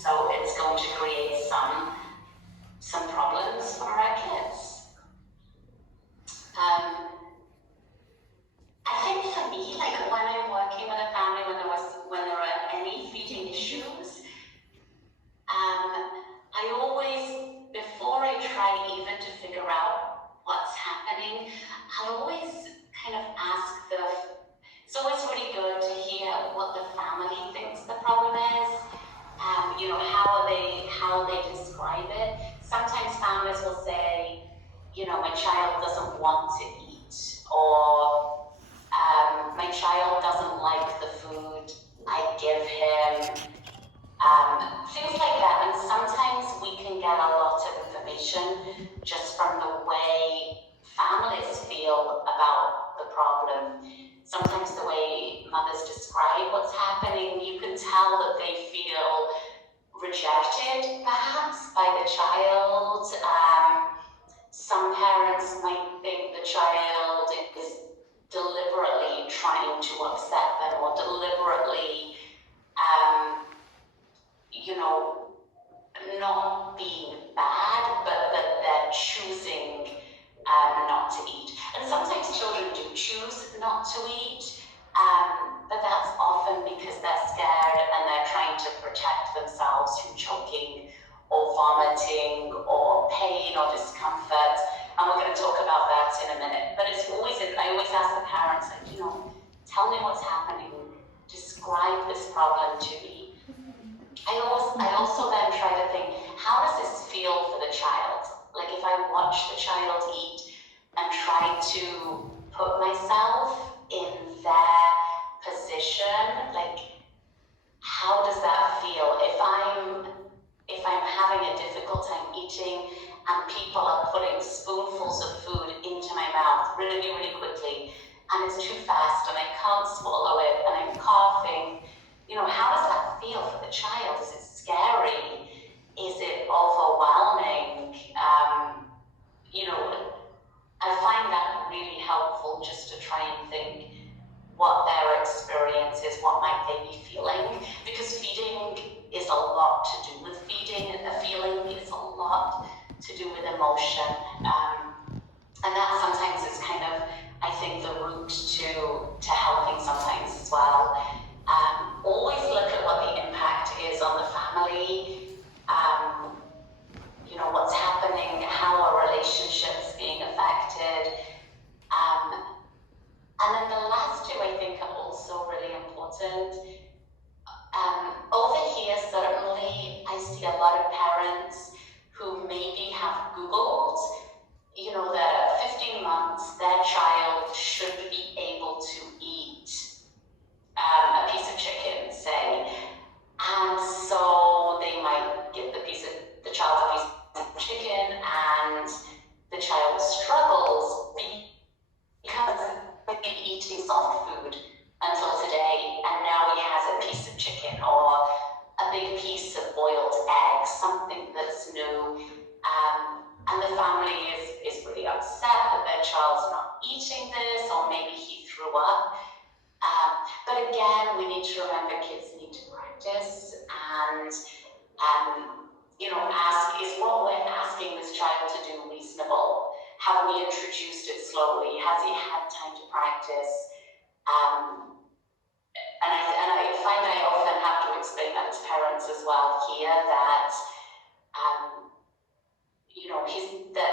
So it's going to create some problems for our kids. I think for me, like when I'm working with a family, when there are any feeding issues, I always, before I try even to figure out what's happening, I always kind of ask it's always really good to hear what the family thinks the problem is. How they describe it. Sometimes families will say, my child doesn't want to eat, or my child doesn't like the food I give him, things like that. And sometimes we can get a lot of information just from the way families feel about the problem. Sometimes the way mothers describe what's happening, you can tell that they feel rejected, perhaps, by the child. Some parents might think the child is deliberately trying to upset them, or deliberately, not being bad, but that they're choosing not to eat. And sometimes children do choose not to eat, but that's often because they're scared and they're trying to protect themselves from choking or vomiting or pain or discomfort. And we're going to talk about that in a minute. But I always ask the parents, tell me what's happening. Describe this problem to me. I also then try to think, how does this feel for the child? Like if I watch the child eat and try to put myself in their position, like how does that feel? If I'm having a difficult time eating and people are putting spoonfuls of food into my mouth really, really quickly, and it's too fast and I can't swallow it and I'm coughing, how does that feel for the child? Is it scary? Is it overwhelming? I find that really helpful just to try and think what their experience is, what might they be feeling, because feeding is a lot to do with feeding, and the feeling is a lot to do with emotion. And that sometimes is kind of, I think, the route to helping sometimes as well. Always look at what the impact is on the family, what's happening, how our relationships being affected. And then the last two, I think, are also really important. Over here, certainly, I see a lot of parents who maybe have Googled, that at 15 months, their child should be able to eat a piece of chicken, say. And so they might give the child a piece of chicken, and the child struggles because he's been eating soft food until today, and now he has a piece of chicken or a big piece of boiled egg, something that's new. And the family is really upset that their child's not eating this, or maybe he threw up. But again, we need to remember kids need to practice and ask, is what we're asking this child to do reasonable? Have we introduced it slowly? Has he had time to practice? And I find I often have to explain that to parents as well here, that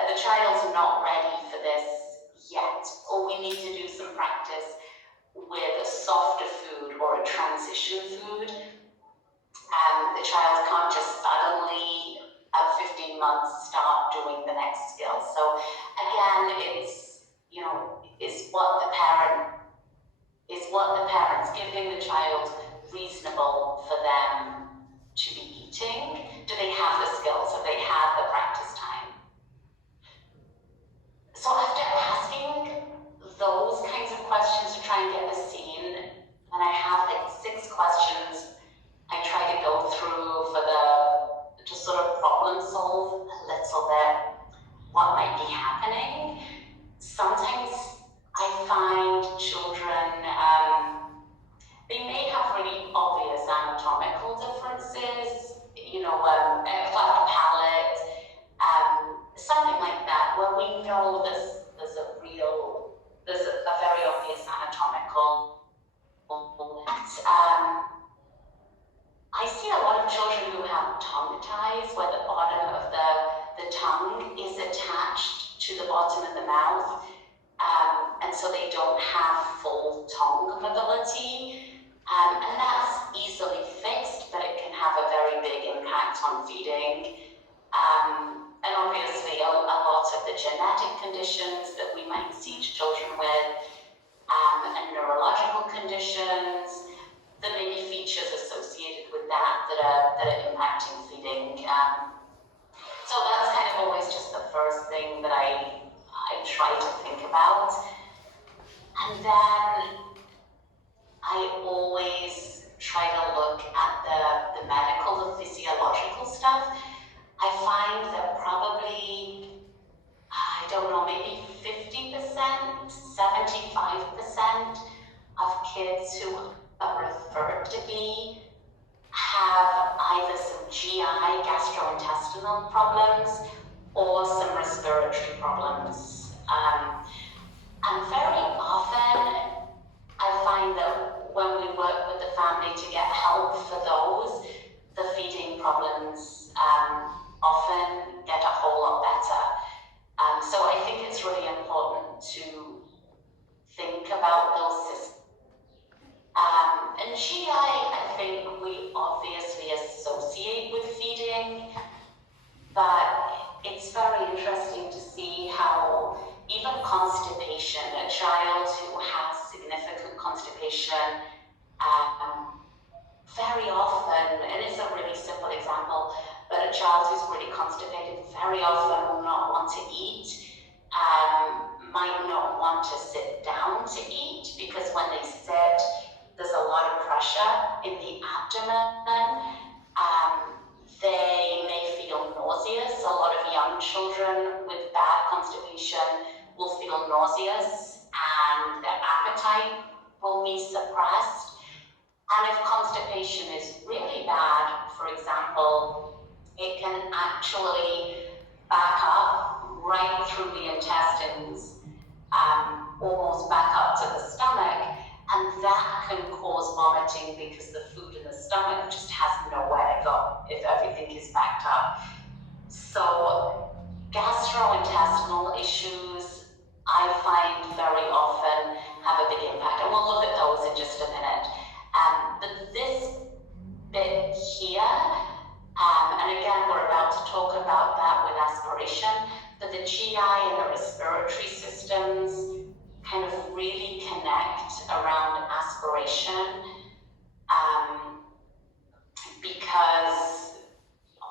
the child's not ready for this yet, or we need to do some practice with a softer food or a transition food. The child can't just suddenly at 15 months start doing the next skill. So again, it's what the parents giving the child reasonable for them to be eating. Do they have the skills? Have they had the practice time? So after asking those kinds of questions to try and get the scene, and I have like 6 questions I try to go through to sort of problem solve a little bit what might be happening. Sometimes I find children, they may have eyes, where the bottom of the tongue is attached to the bottom of the mouth, and so they don't have full tongue mobility. And that's easily fixed, but it can have a very big impact on feeding. And obviously, a lot of the genetic conditions that we might see children with, and neurological conditions, the many features associated with that are impacting feeding. So that's kind of always just the first thing that I try to think about. And then I always try to look at the medical, the physiological stuff. I find that probably, I don't know, maybe 50%, 75% of kids who are referred to me have either some GI, gastrointestinal problems, or some respiratory problems. And very often, I find that when we work with the family to get help for those, the feeding problems often get a whole lot better. So I think it's really important to think about those systems. And GI, I think we obviously associate with feeding, but it's very interesting to see how even constipation, a child who has significant constipation, very often, and it's a really simple example, but a child who's really constipated very often will not want to eat, might not want to sit down to eat, because when they sit, there's a lot of pressure in the abdomen. They may feel nauseous. A lot of young children with bad constipation will feel nauseous, and their appetite will be suppressed. And if constipation is really bad, for example, it can actually back up right through the intestines, almost back up to the stomach, and that can cause vomiting because the food in the stomach just has nowhere to go if everything is backed up. So gastrointestinal issues, I find very often have a big impact, and we'll look at those in just a minute. But this bit here, and again, we're about to talk about that with aspiration, but the GI and the respiratory systems kind of really connect around aspiration, because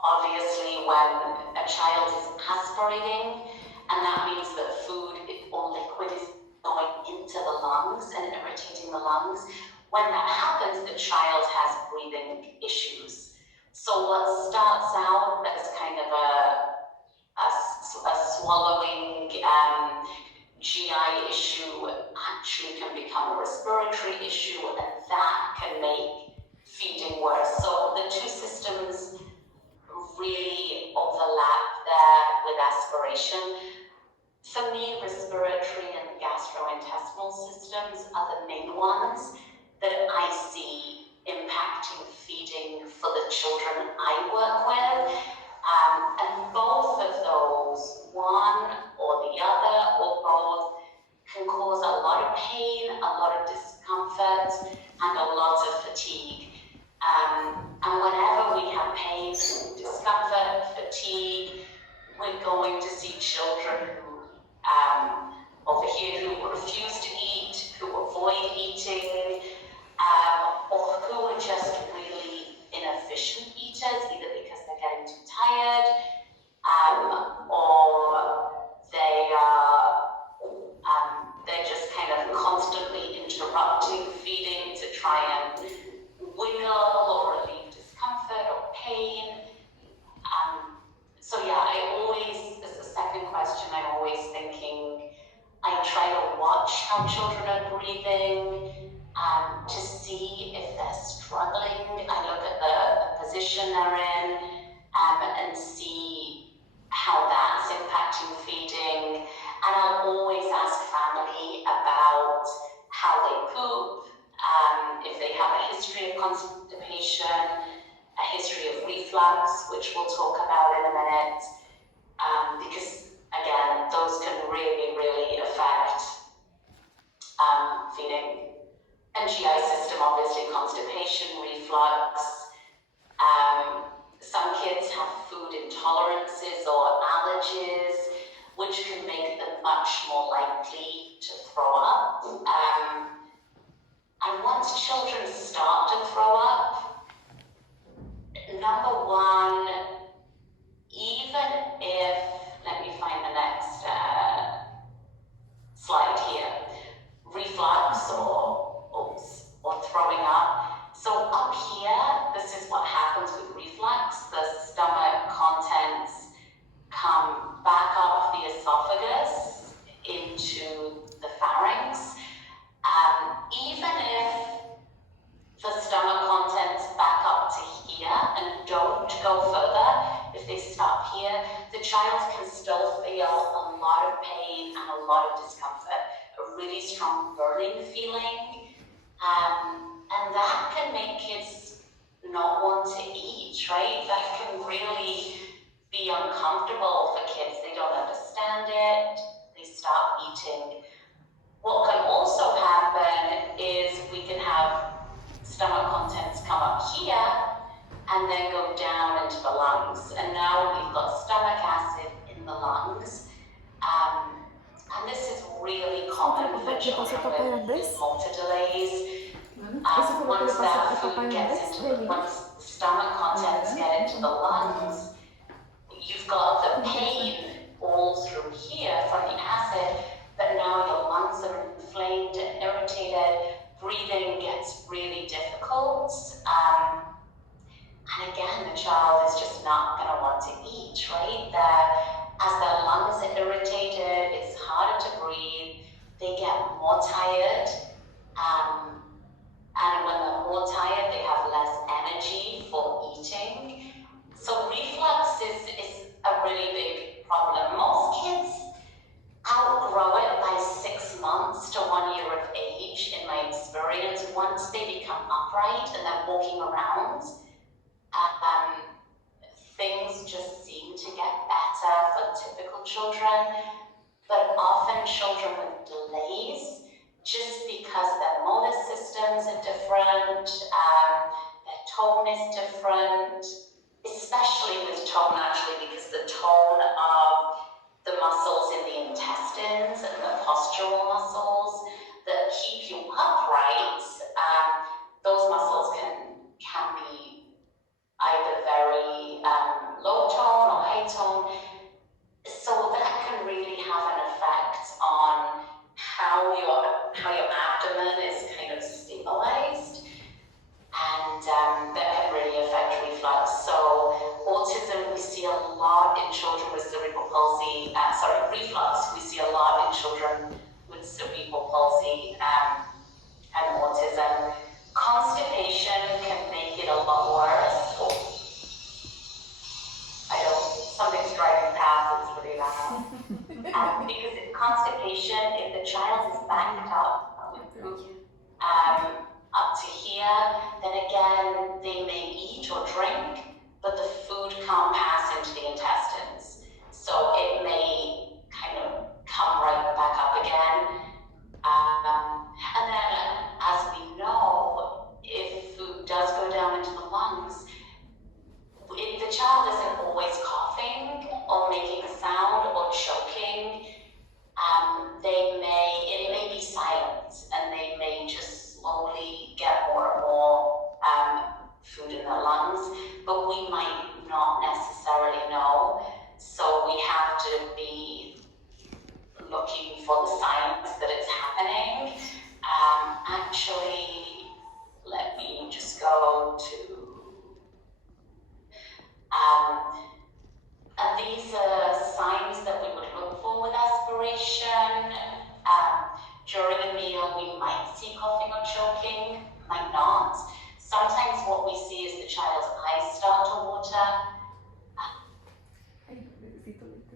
obviously when a child is aspirating, and that means that food or liquid is going into the lungs and irritating the lungs, when that happens, the child has breathing issues. So what starts out as kind of a swallowing GI issue actually can become a respiratory issue, and that can make feeding worse. So the two systems really overlap there with aspiration. For me, respiratory and gastrointestinal systems are the main ones that I see impacting feeding for the children I work with. And both of those, one or the other or both, can cause a lot of pain, a lot of discomfort, and a lot of fatigue. And whenever we have pain, discomfort, fatigue, we're going to see children who, over here, who refuse to eat, who avoid eating, or who are just really inefficient eaters, either because they're getting too tired, or they're just kind of constantly interrupting feeding to try and wiggle or relieve discomfort or pain. So yeah, I always, as the second question, I'm always thinking, I try to watch how children are breathing, to see if they're struggling. I look at the position they're in, and see how that's impacting feeding. And I'll always ask family about how they poop, if they have a history of constipation, a history of reflux, which we'll talk about in a minute, because again, those can really, really affect feeding. And GI system, obviously, constipation, reflux. Some kids have food intolerances or allergies, which can make them much more likely to throw up. And once children start to throw up, number one, even if, let me find the next slide here, reflux or throwing up. So up here, this is what happens with reflux. The stomach contents come back up the esophagus into the pharynx. Even if the stomach contents back up to here and don't go further, if they stop here, the child can still feel a lot of pain and a lot of discomfort, a really strong burning feeling. And that can make kids not want to eat, right? That can really be uncomfortable for kids. They don't understand it, they stop eating. What can also happen is we can have stomach contents come up here and then go down into the lungs. And now we've got stomach acid in the lungs. And this is really common for children with motor delays. Once that food gets into once stomach contents get into the lungs, you've got the pain all through here from the acid, but now your lungs are inflamed and irritated, breathing gets really difficult, and again, the child is just not going to want to eat, right? As their lungs are irritated, it's harder to breathe, they get more tired, and when they're more tired, they have less energy for eating. So reflux is a really big problem. Most kids outgrow it by 6 months to 1 year of age, in my experience. Once they become upright and they're walking around, things just seem to get better for typical children, but often children with delays, just because their motor systems are different, their tone is different, especially with tone actually, because the tone of the muscles in the intestines and the postural muscles that keep you upright, those muscles can be either very low tone or high tone. So that can really have an effect on how your abdomen is kind of stabilized, and that can really affect reflux. So autism, we see a lot in children with cerebral palsy, reflux, we see a lot in children with cerebral palsy and autism. Constipation can make it a lot worse. Something's driving past, it's really loud. Because in constipation, if the child is backed up with food up to here, then again, they may eat or drink, but the food can't pass into the intestines. So it may kind of come right back up again. And then, as we know, if food does go down into the lungs, if the child isn't always coughing or making a sound or choking, it may be silent, and they may just slowly get more and more food in their lungs, but we might not necessarily know. So we have to be looking for the signs that it's happening. Actually, let me just go to and these are signs that we would look for with aspiration. During a meal, we might see coughing or choking, might not. Sometimes what we see is the child's eyes start to water.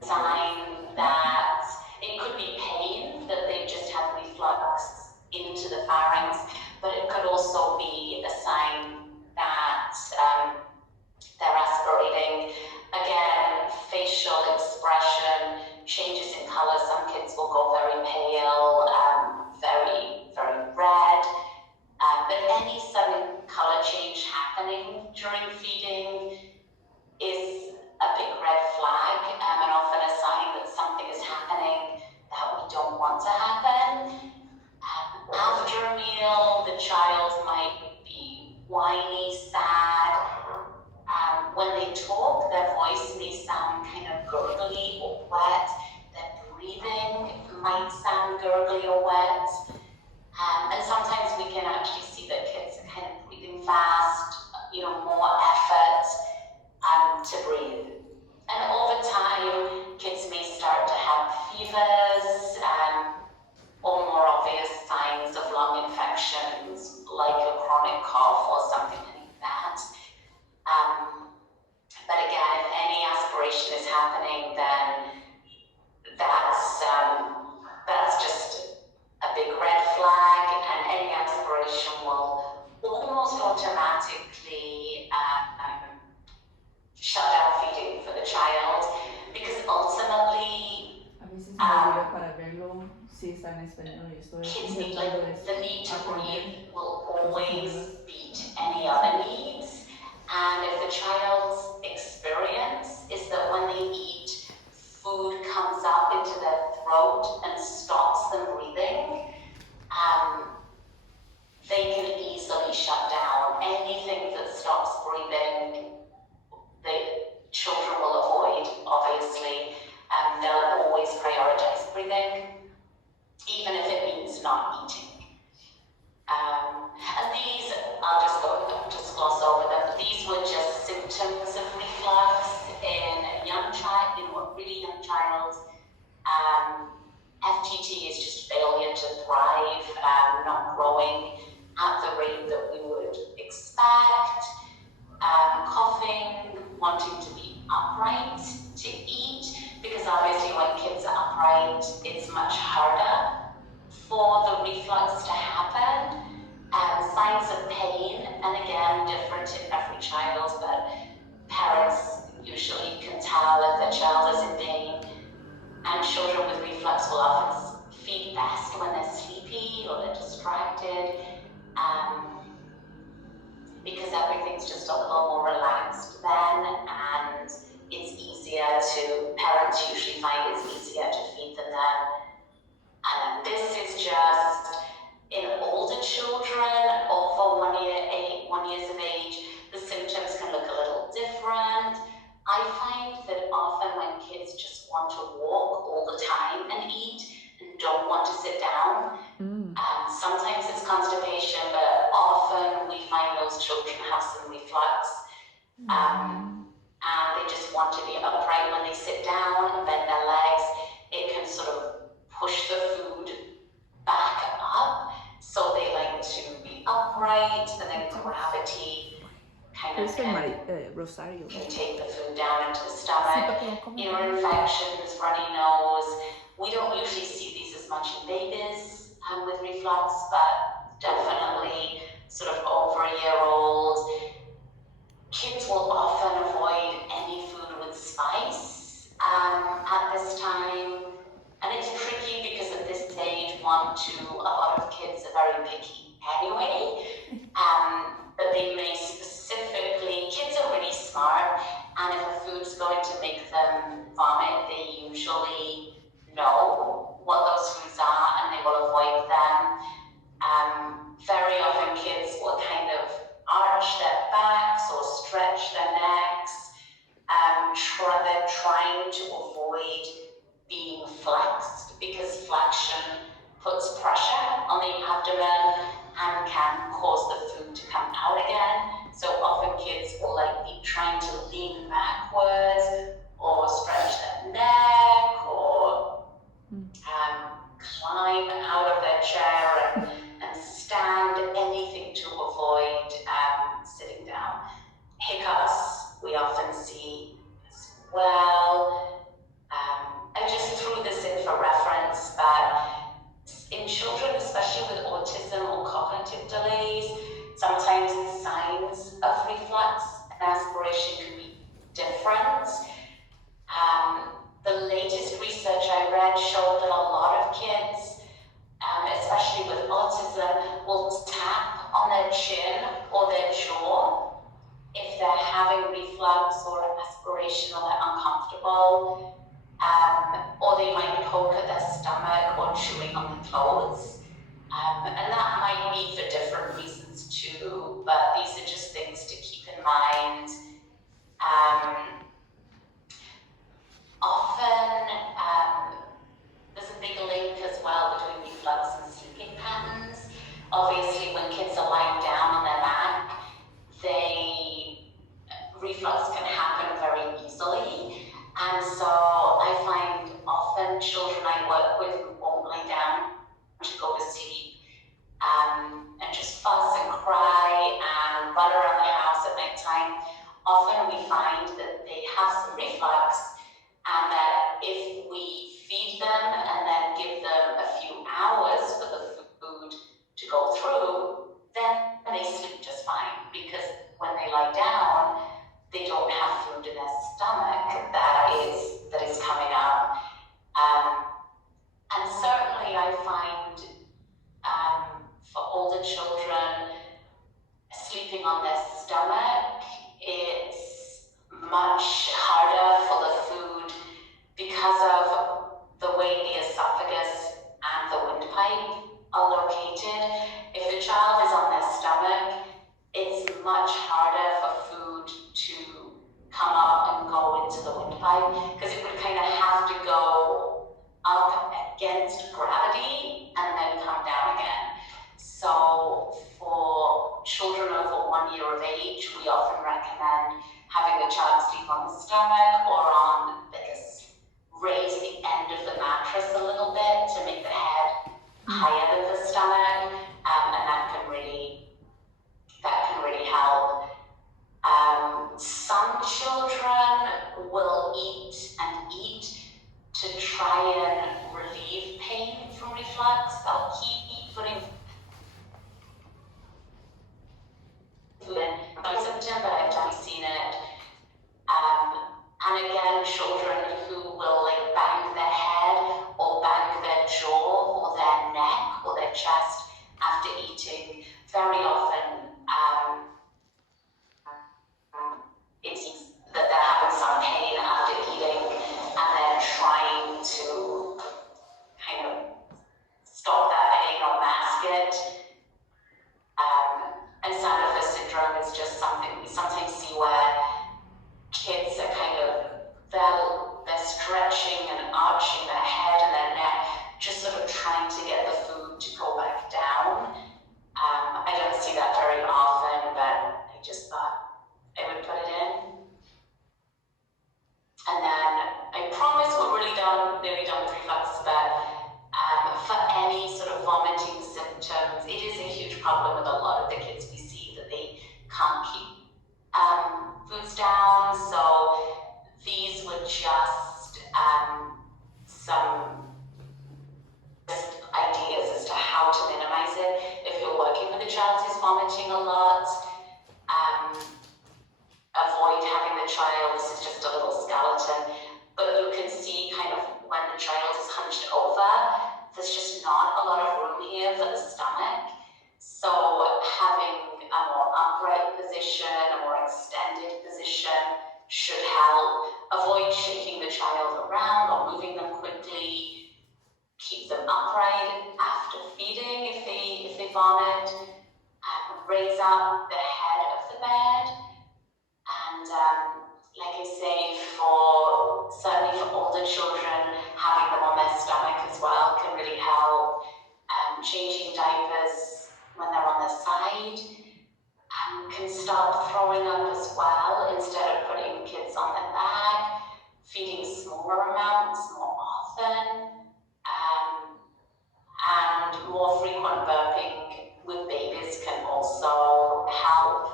Sign that it could be pain, that they've just had reflux into the pharynx, but it could also be a sign that they're aspirating. When they talk, their voice may sound kind of gurgly or wet. Their breathing might sound gurgly or wet. And sometimes we can actually see that kids are kind of breathing fast, more effort to breathe. And over time, kids may start to have fevers or more obvious signs of lung infections, like a chronic cough or something like that. But again, if any aspiration is happening, then that's just a big red flag, and any aspiration will almost automatically shut down feeding for the child, because ultimately kids need, the need to breathe will always beat any other needs. And if the child's experience is that when they eat, food comes up into their throat and stops them breathing, they can easily shut down. Anything that stops breathing, the children will avoid, obviously. They'll always prioritize breathing, even if it means not eating. And these, I'll just gloss over them. These were just symptoms of reflux in a young child, a really young child. FTT is just failure to thrive, not growing at the rate that we would expect. Coughing, wanting to be upright to eat, because obviously when kids are upright, it's much harder for the reflux to happen. Signs of pain, and again, different in every child, but parents usually can tell if their child is in pain. And children with reflux will often feed best when they're sleepy or they're distracted, because everything's just a little more relaxed then, and it's easier parents usually find it's easier to feed them then. And this is just in older children, over 1 years of age, the symptoms can look a little different. I find that often when kids just want to walk all the time and eat and don't want to sit down, sometimes it's constipation, but often we find those children have some reflux. And they just want to be upright when they sit down and bend their legs. It can sort of push the food back up. So they like to be upright, and then gravity kind of can take the food down into the stomach. Ear infections, runny nose. We don't usually see these as much in babies with reflux, but definitely sort of over a year old. Kids will often avoid any food with spice at this time. And it's tricky because at this age, a lot of kids are very picky anyway. But they may kids are really smart, and if a food's going to make them vomit, they usually know what those foods are and they will avoid them. Very often kids will kind of arch their backs or stretch their necks. They're trying to avoid being flexed, because flexion puts pressure on the abdomen and can cause the food to come out again. So often kids will be trying to lean backwards or stretch their neck or climb out of their chair and stand, anything to avoid sitting down. Hiccups we often see as well. I just threw this in for reference, but in children, especially with autism or cognitive delays, sometimes the signs of reflux and aspiration can be different. The latest research I read showed that a lot of kids, especially with autism, will tap on their chin or their jaw if they're having reflux or aspiration or they're uncomfortable. Or they might poke at their stomach or chewing on the clothes. And that might be for different reasons too, but these are just things to keep in mind. we find that they have some reflux, and that if we feed them and then give them a few hours for the food to go through, then they sleep just fine, because when they lie down, they don't have food in their stomach that is coming up. And certainly I find for older children, sleeping on their stomach, it's much harder for the food because of the way the esophagus and the windpipe are located. If a child is on their stomach, it's much harder for food to come up and go into the windpipe, because it would kind of have to go up against gravity and then come down again. So for children over 1 year of age, we often recommend having the child sleep on the stomach or on, raise the end of the mattress a little bit to make the head higher than the stomach, and that can really help. Some children will eat to try and relieve pain from reflux. They'll keep putting food in. No symptom, but I've definitely seen it. And again, children who will like bang their head or bang their jaw or their neck or their chest after eating, very often it seems that they're having some pain after eating, and they're trying to kind of stop that pain or mask it. And Sandifer syndrome is just something we sometimes see where kids are kind of, they're stretching and arching their head and their neck, just sort of trying to get the food to go back down. I don't see that very often, but I just thought I would put it in. And then I promise we're nearly done with reflux, but for any sort of vomiting symptoms, it is a huge problem with a lot of the kids we see, that they can't keep foods down. So these were just some ideas as to how to minimize it. If you're working with a child who's vomiting a lot, avoid having the child, this is just a little skeleton, but you can see kind of when the child is hunched over, there's just not a lot of room here for the stomach. So having a more upright position, a more extended position should help. Avoid shaking the child around or moving them quickly. Keep them upright after feeding if they vomit. Raise up the head of the bed. And like I say, certainly for older children, having them on their stomach as well can really help. Changing diapers when they're on the side can stop throwing up as well, instead of putting kids on their back. Feeding smaller amounts more often, and more frequent burping with babies can also help.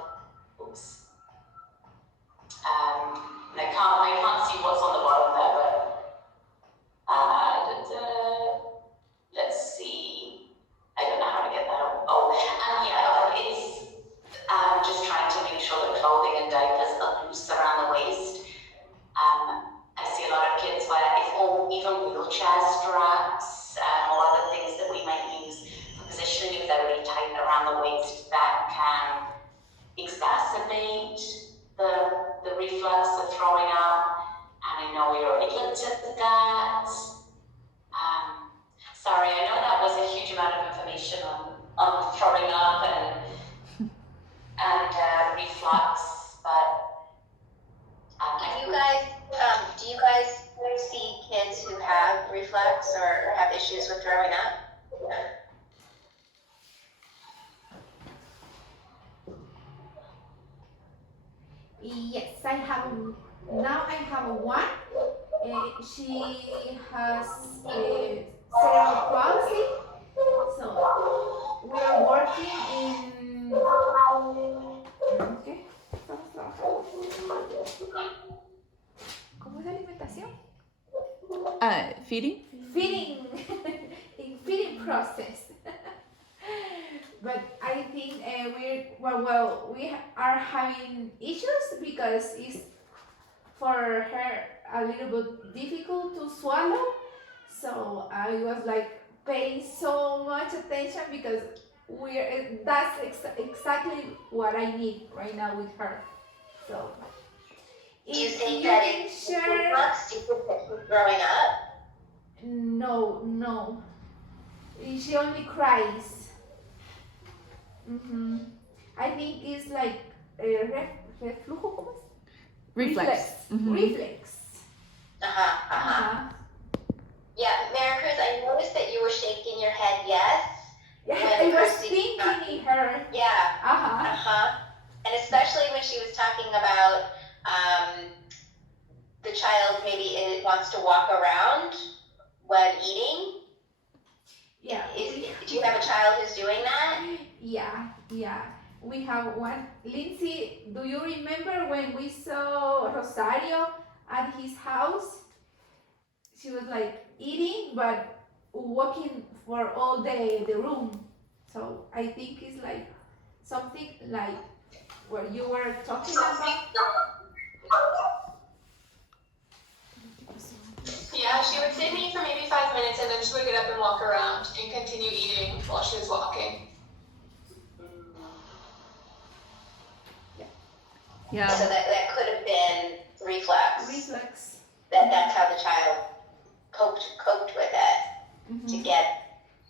Oops. And I can't see what's on the bottom there, but let's see. I don't know how to get that up. Oh, and yeah, it's just trying to make sure that clothing and diapers are loose around the waist. I see a lot of kids where even wheelchair straps or other things that we might use for positioning, if they're really tight around the waist, that can exacerbate the reflux, the throwing up. And I know we already looked at that. Sorry, I know that was a huge amount of information on throwing up and reflux, but do you guys see kids who have reflux or have issues with throwing up? Yes, I have one. She has cerebral palsy, so we are working in. Okay, estamos trabajando. Feeding? Feeding in feeding process. But I think we are having issues because it's for her a little bit difficult to swallow. So I was like paying so much attention because that's exactly what I need right now with her. So Do you if think you that can it's share, reflux? Do you think that she's growing up? no, she only cries. I think it's like reflujo, ¿cómo es? Reflex. Reflex. Uh-huh. Yeah, Mary Cruz, I noticed that you were shaking your head yes. Yeah, When I was Christy- thinking her. Yeah. And especially when she was talking about the child maybe wants to walk around when eating. Yeah. Do you have a child who's doing that? Yeah. We have one. Lindsay, do you remember when we saw Rosario at his house? She was like eating but walking for all the room. So I think it's like something like what you were talking about. Yeah, she would sit and eat for maybe 5 minutes and then she would get up and walk around and continue eating while she was walking. Yeah. So that could have been reflux. Reflex. That's how the child coped with it to get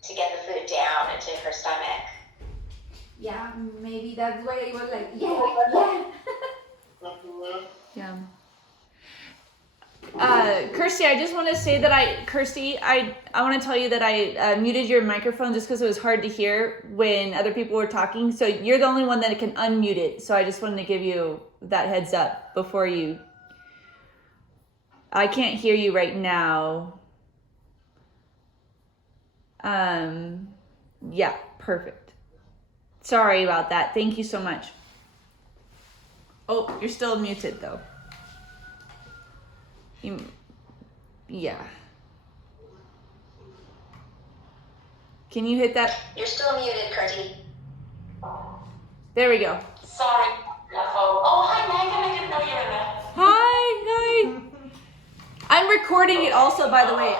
the food down into her stomach. Yeah, maybe that's why it was like yeah. Yeah. Kirsty, I just want to say that I want to tell you that I muted your microphone just because it was hard to hear when other people were talking. So you're the only one that can unmute it. So I just wanted to give you that heads up before you. I can't hear you right now. Yeah, perfect. Sorry about that. Thank you so much. Oh, you're still muted though. Yeah. Can you hit that? You're still muted, Kirsty. There we go. Sorry. Oh, hi, Megan. I didn't know you were in there. Hi. I'm recording it also, by the way.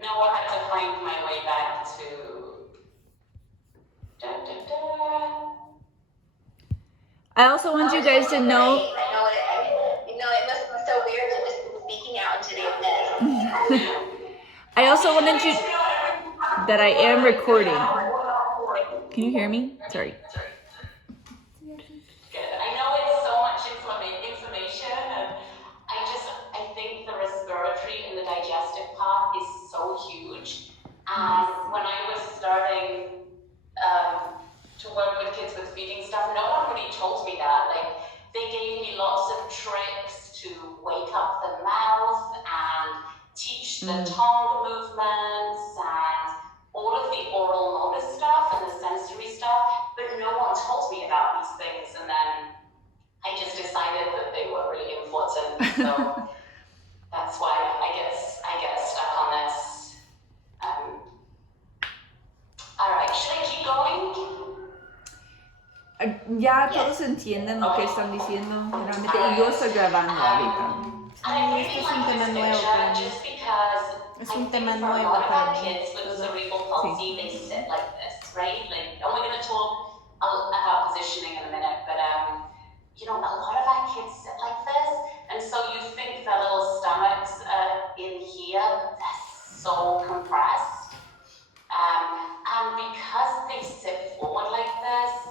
No, I had to find my way back to. I also want you guys to know. I know it. It must be so weird to just be speaking out into the abyss. I also wanted you that I am recording. Can you hear me? Sorry. Good. I know it's so much information, and I think the respiratory and the digestive part is so huge. And when I was starting to work with kids with feeding stuff, no one really told me that. Like, they gave me lots of tricks to wake up the mouth and teach the tongue movements and all of the oral motor stuff and the sensory stuff, but no one told me about these things, and then I just decided that they were really important. So that's why I get stuck on this. All right, should I keep going? Ya todos entienden lo que están diciendo. Realmente, y yo estoy grabando ahorita. Esto es un tema nuevo para mí. Es un tema nuevo para mí. With cerebral palsy, they sit like this, right? Like, and we're going to talk about positioning in a minute, but a lot of our kids sit like this, and so you think their little stomachs are in here, but they're so compressed. And because they sit forward like this,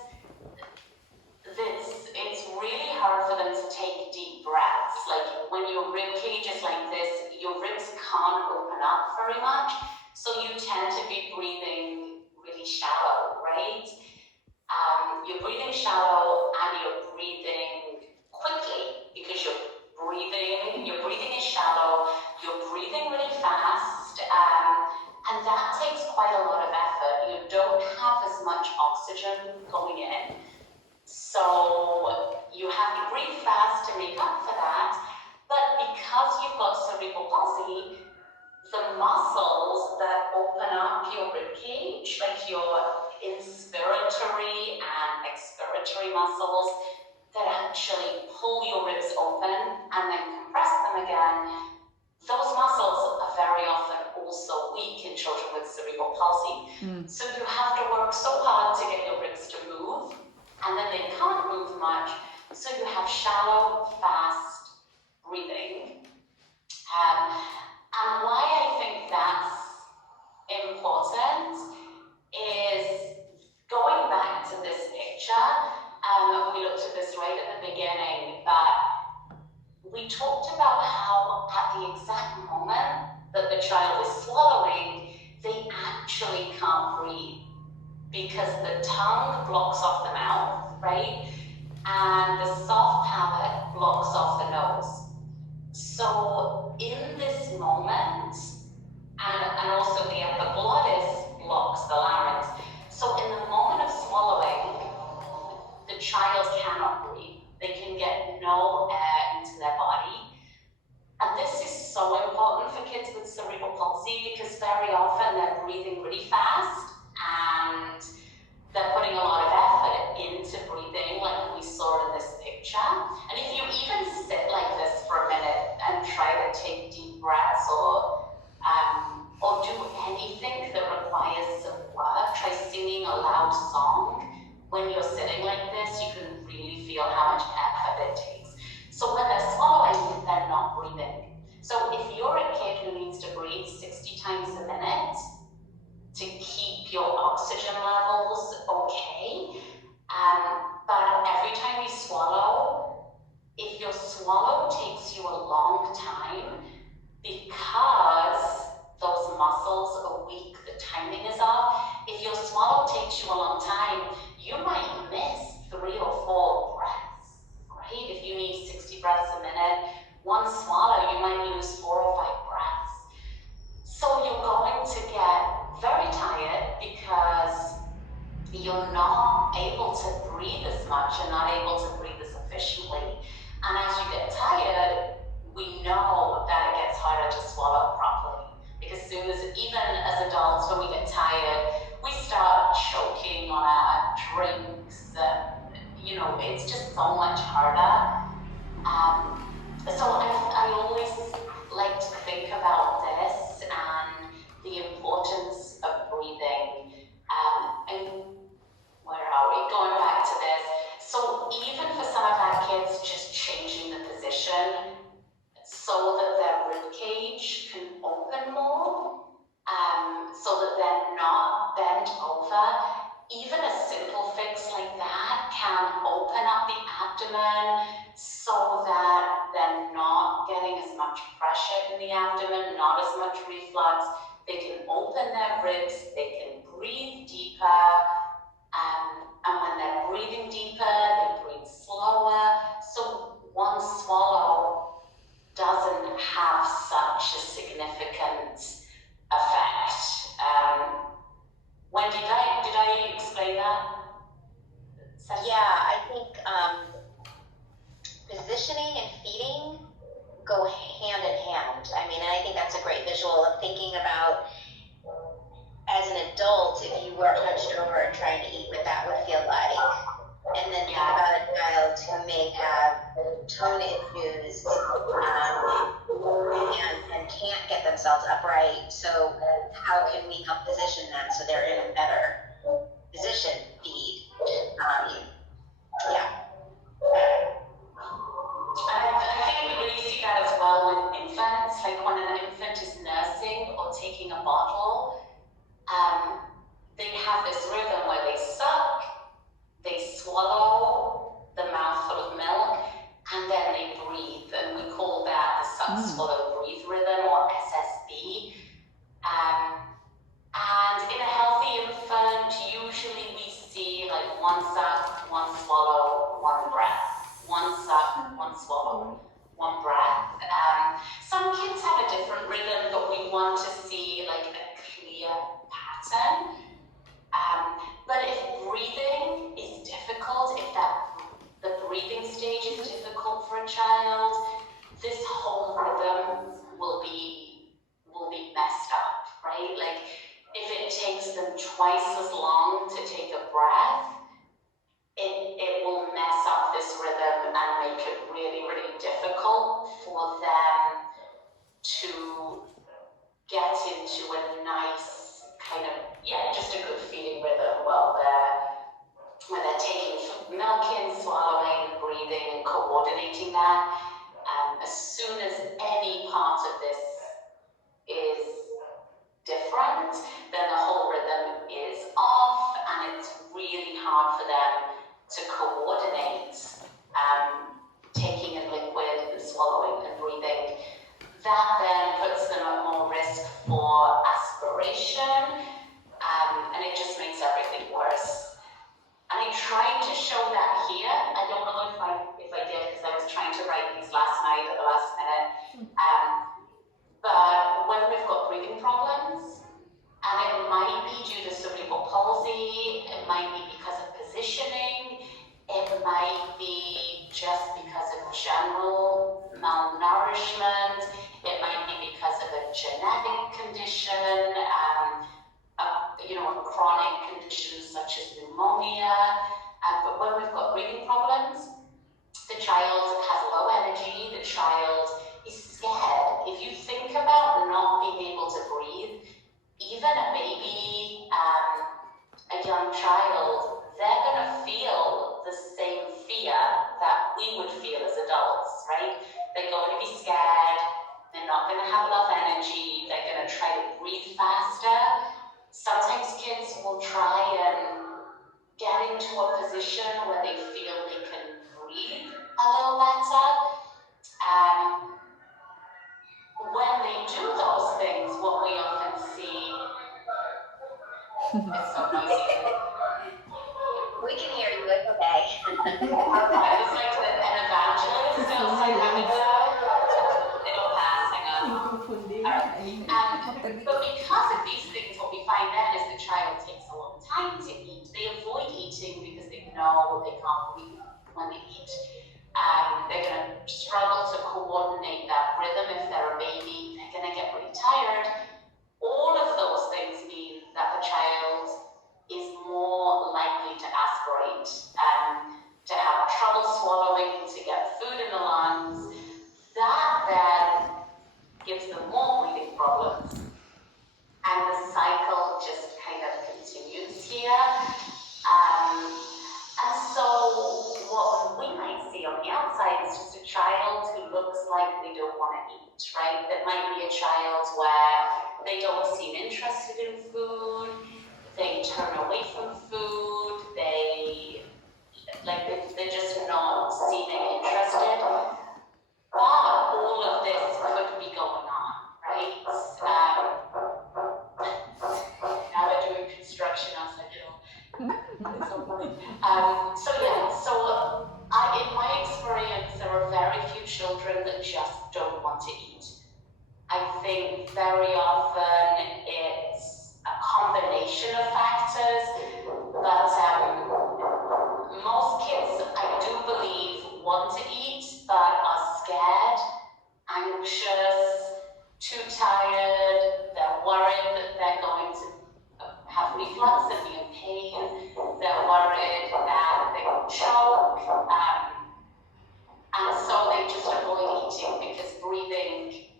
it's really hard for them to take deep breaths. Like, when your rib cage is like this, your ribs can't open up very much, so you tend to be breathing really shallow, right? You're breathing shallow and you're breathing quickly because you're breathing is shallow, you're breathing really fast, and that takes quite a lot of effort. You don't have as much oxygen going in. So you have to breathe fast to make up for that. But because you've got cerebral palsy, the muscles that open up your rib cage, like your inspiratory and expiratory muscles that actually pull your ribs open and then compress them again, those muscles are very often also weak in children with cerebral palsy. So you have to work so hard to get your ribs to move, and then they can't move much, so you have shallow, fast breathing. And why I think that's important is going back to this picture. We looked at this right at the beginning, but we talked about how at the exact moment that the child is swallowing, they actually can't breathe because the tongue blocks off the mouth, right? And the soft palate blocks off the nose. So in this moment, and also the epiglottis blocks the larynx. So in the moment of swallowing, the child cannot breathe. They can get no air into their body. And this is so important for kids with cerebral palsy because very often they're breathing really fast and they're putting a lot of effort into breathing, like we saw in this picture. And if you even sit like this for a minute and try to take deep breaths or do anything that requires some work, try singing a loud song. When you're sitting like this, you can really feel how much effort it takes. So when they're swallowing, they're not breathing. So if you're a kid who needs to breathe 60 times a minute to keep your oxygen levels okay, but every time you swallow, if your swallow takes you a long time, because those muscles are weak, the timing is off, if your swallow takes you a long time, you might miss 3 or 4 breaths, right? If you need 60 breaths a minute, one swallow, you might lose 4 or 5 breaths. So you're going to get very tired because you're not able to breathe as much and not able to breathe as efficiently. And as you get tired, we know that it gets harder to swallow properly. Because soon as, even as adults, when we get tired, we start choking on our drinks. It's just so much harder. So I always like to think about this and the importance of breathing. And where are we? Going back to this. So even for some of our kids, just changing the position so that their rib cage can open more, so that they're not bent over. Even a simple fix like that can open up the abdomen so that they're not getting as much pressure in the abdomen, not as much reflux. They can open their ribs, they can breathe deeper, and when they're breathing deeper, they breathe slower. So one swallow doesn't have such a significant effect. Wendy, did I explain that? Yeah, I think positioning and feeding go hand in hand. I mean, and I think that's a great visual of thinking about as an adult, if you were hunched over and trying to eat, what that would feel like. And then think about a child who may have tone issues and can't get themselves upright. So how can we help position them so they're in a better position to feed? I think we really see that as well with infants. Like when an infant is nursing or taking a bottle, they have this rhythm where they suck, they swallow the mouthful of milk, and then they breathe. And we call that the suck, swallow, breathe rhythm, or SSB. And in a healthy infant, usually we see like one suck, one swallow, one breath. One suck, one swallow, one breath. Some kids have a different rhythm, but we want to see like a clear pattern. But if breathing is difficult, if the breathing stage is difficult for a child, this whole rhythm will be messed right? Like, if it takes them twice as long to take a breath, it will mess up this rhythm and make it really, really difficult for them to get into a nice kind of, just a good feeding rhythm when they're taking milk in, swallowing, breathing, and coordinating that. As soon as any part of this is different, then the whole rhythm is off, and it's really hard for them to coordinate taking in liquid and swallowing and breathing. That then puts them at more risk for aspiration, and it just makes everything worse. And I tried to show that here. I don't know if I did, because I was trying to write these last night at the last minute. But when we've got breathing problems, and it might be due to cerebral palsy, it might be because of positioning, it might be just because of general malnourishment, it might be because of a genetic condition, a chronic condition such as pneumonia. But when we've got breathing problems, the child has low energy, the child is scared. If you think about not being able to breathe, even a baby, a young child, they're going to feel the same fear that we would feel as adults, right? They're going to be scared, they're not going to have enough energy, they're going to try to breathe faster. Sometimes kids will try and get into a position where they feel they can breathe a little better. When they do those things, what we often see, it's so noisy. We can hear you, it's okay. It's like an evangelist outside having a little pass, hang on. But because of these things, what we find then is the child takes a long time to eat. They avoid eating because they know they can't breathe when they eat. They're going to struggle to coordinate that rhythm if they're a baby. They're going to get really tired. All of those things mean that the child is more likely to aspirate, to have trouble swallowing, to get food in the lungs. That then gives them more breathing problems. And the cycle just kind of continues here. And so what we might see on the outside is just a child who looks like they don't want to eat, right? That might be a child where they don't seem interested in food, they turn away from food, they're just not seeming interested. But all of this could be going on, right? Now we're doing construction outside here. In my experience, there are very few children that just don't want to eat. I think very often it's a combination of factors, but most kids, I do believe, want to eat, but are scared, anxious, too tired, they're worried that they're going to have reflux and be in pain, they're worried that they will choke, and so they just avoid eating because breathing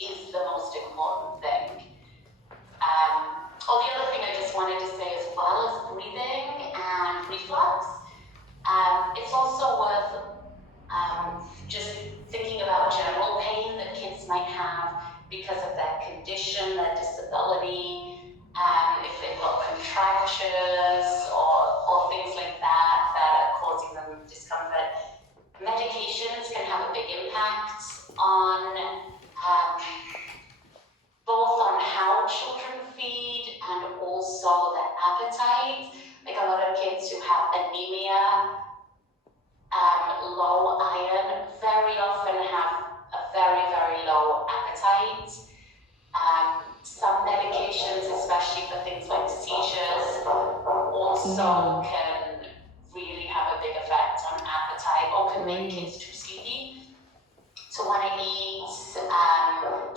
is the most important thing. The other thing I just wanted to say, as well as breathing and reflux, it's also worth just thinking about general pain that kids might have because of their condition, their disability, if they've got contractures or things like that are causing them discomfort. Medications can have a big impact on both on how children feed and also their appetite. Like a lot of kids who have anemia, low iron, very often have a very, very low appetite. Some medications, especially for things like seizures, also can really have a big effect on appetite or can make kids too sleepy to want to eat.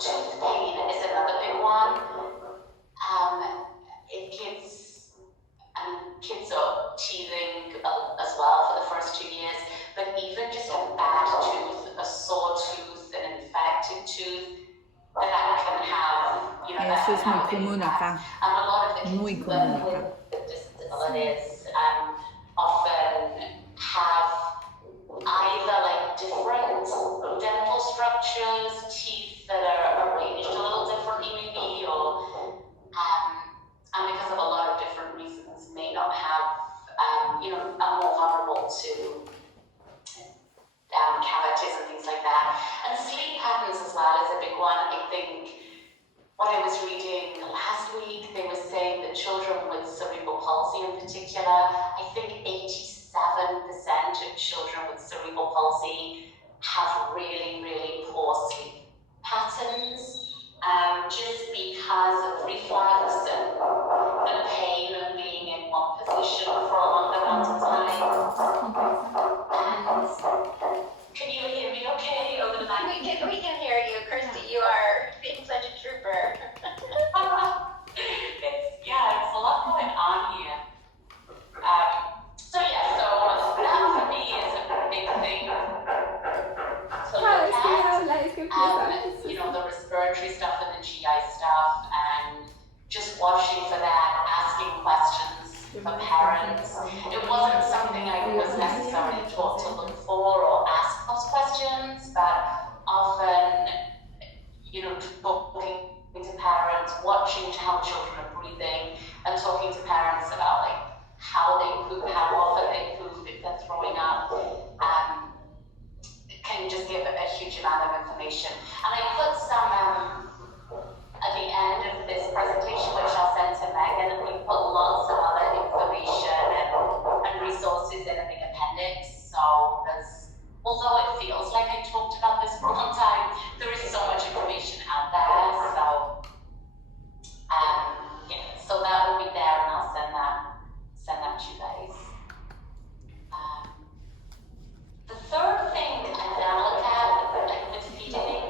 Tooth pain is another big one. Eso es muy común acá. And a lot of the Muy kids común with acá. disabilities often have either like different dental structures, teeth that are arranged a little differently maybe, or and because of a lot of different reasons may not have, are more vulnerable to cavities and things like that. And sleep patterns as well is a big one. I think what I was reading last week, they were saying that children with cerebral palsy in particular, I think 87% of children with cerebral palsy have really, really poor sleep patterns, just because of reflux and the pain of being in one position for a long amount of time. And can you hear me okay over the mic? We can hear you, Kirsty. You are being such a trooper. It's a lot going on here. So that for me is a big thing to look at. The respiratory stuff and the GI stuff, and just watching for that, asking questions for parents. It wasn't something I was necessarily taught to look for or ask those questions, but often, talking to parents, watching how children are breathing, and talking to parents about like how they poop, how often they poop, if they're throwing up, can just give a huge amount of information. And I put some at the end of this presentation, which I'll send to Megan, and we put lots of other information and resources in a big appendix. So although it feels like I talked about this for a long time, there is so much information out there. So that will be there, and I'll send that to you guys. The third thing I then look at, like with feeding,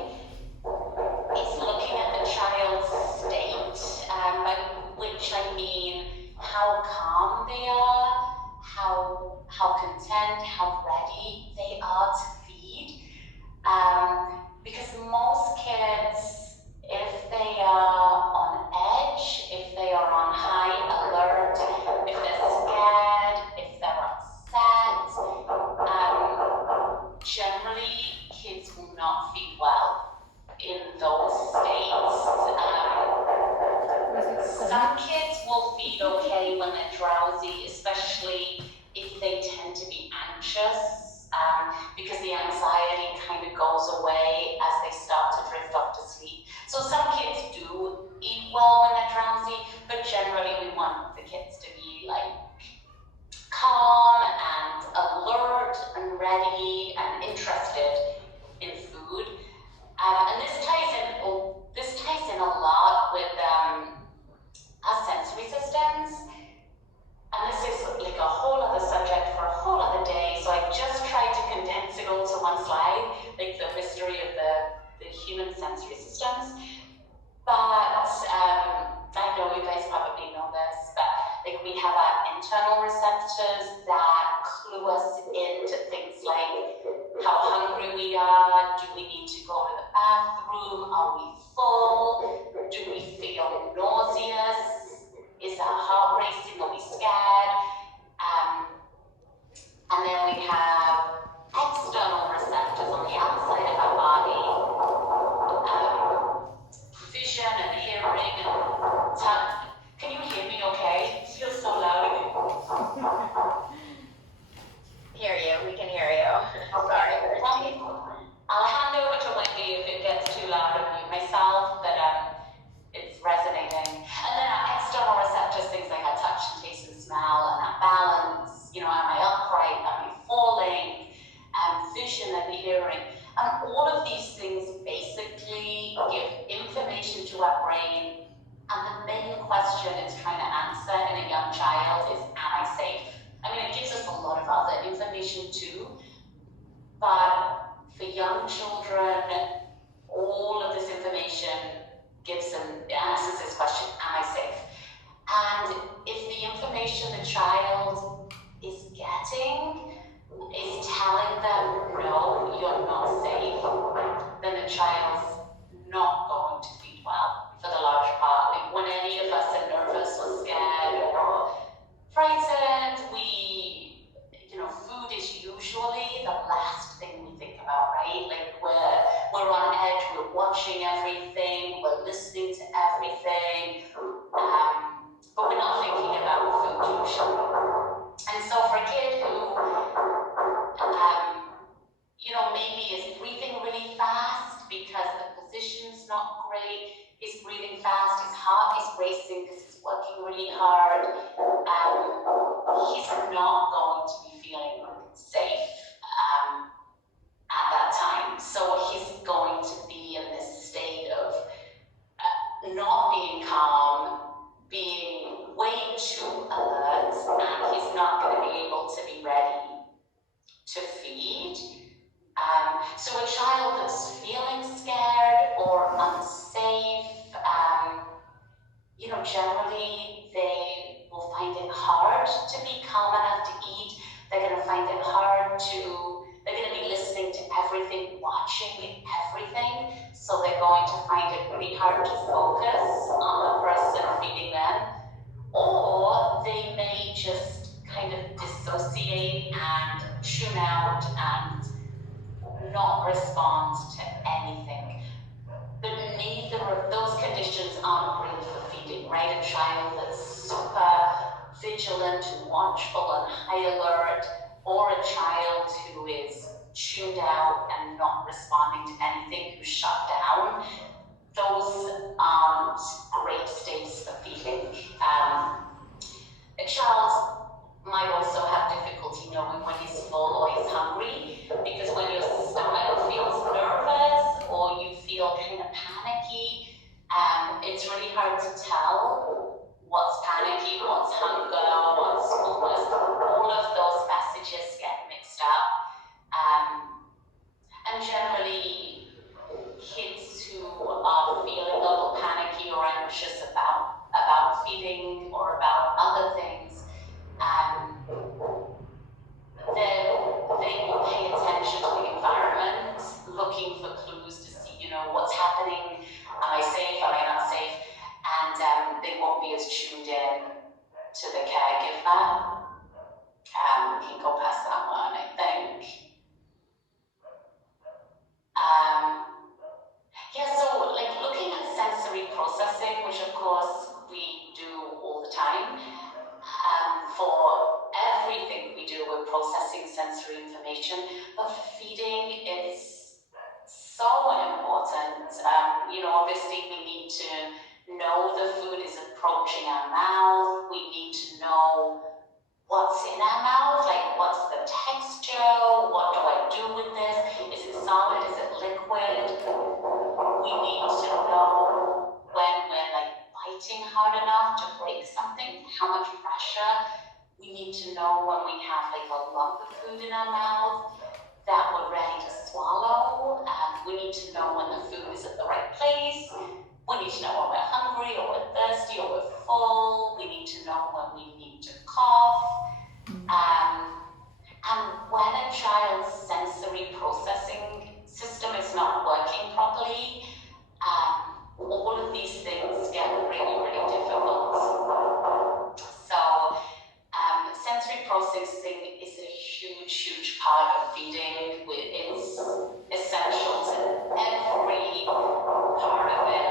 is looking at the child's state, by which I mean how calm they are, how content, how ready they are to feed. Because most kids, if they are on edge, if they are on high alert, if they're scared, if they're upset, generally kids will not feed well in those states. Some kids will feed okay when they're drowsy, especially if they tend to be anxious, because the anxiety kind of goes away as they start to drift off to sleep. So some kids do eat well when they're drowsy, but generally we want the kids to be like calm and alert and ready and interested in food. And this ties in a lot with our sensory systems. And this is like a whole other subject for a whole other day. So I just tried to condense it all to one slide, like the history of the human sensory systems. But I know you guys probably know this, but like we have our internal receptors that clue us into things like how hungry we are, do we need to go to the bathroom, are we full, do we feel nauseous, is our heart racing, are we scared? And then we have external receptors on the outside of our body, vision and hearing and touch. Can you hear me okay? It feels so loud. We can hear you. Sorry, Kirsty. I'll hand over to Wendy if it gets too loud and mute myself, but it's resonating. And then our external receptors, things like our touch and taste and smell and our balance, am I upright, am I falling, vision and hearing. And all of these things basically give information to our brain, and the main question it's trying to answer in a young child is, am I safe? I mean, it gives us a lot of other information too, but for young children, all of this information answers this question, am I safe? And if the information the child is getting is telling them, no, you're not safe, then the child's not going to feed well for the large part, we're watching everything, we're listening to everything, but we're not thinking about food usually. And so for a kid who, maybe is breathing really fast because the position's not great, he's breathing fast, his heart is racing because he's working really hard, he's not going to be feeling safe at that time. So he's going to be in this state of not being calm, being way too alert, and he's not going to be able to be ready to feed. So a child that's feeling scared or unsafe, generally they will find it hard to be calm enough to eat. They're going to find it hard they're going to be listening to everything, watching everything. So they're going to find it really hard to focus on the person feeding them. Or they may just kind of dissociate and tune out and not respond to anything. But neither of those conditions aren't great for feeding, right? A child that's super vigilant and watchful and high alert, or a child who is tuned out and not responding to anything, who's shut down, those aren't great states for feeding. A child might also have difficulty knowing when he's full or he's hungry, because when your stomach feels nervous or you feel kind of panicky, it's really hard to tell what's panicky, what's hunger, what's fullness. All of those messages get mixed up. And generally, kids who are feeling a little panicky or anxious about feeding or about other things, they will pay attention to the environment, looking for clues to see, what's happening. Am I safe? Am I not safe? And they won't be as tuned in to the caregiver. We can go past that one, I think. So looking at sensory processing, which of course we do all the time. For everything we do, we're processing sensory information, but for feeding, it's so important. Obviously we need to know the food is approaching our mouth. We need to know what's in our mouth, what's the texture, what do I do with this? Is it solid, is it liquid? We need to know when we're biting hard enough to break something, how much pressure. We need to know when we have a lump of food in our mouth that we're ready to swallow. We need to know when the food is at the right place. We need to know when we're hungry or we're thirsty or we're full. We need to know when we need to cough. And when a child's sensory processing system is not working properly, all of these things get really, really difficult. So sensory processing is a huge, huge part of feeding. It's essential to every part of it.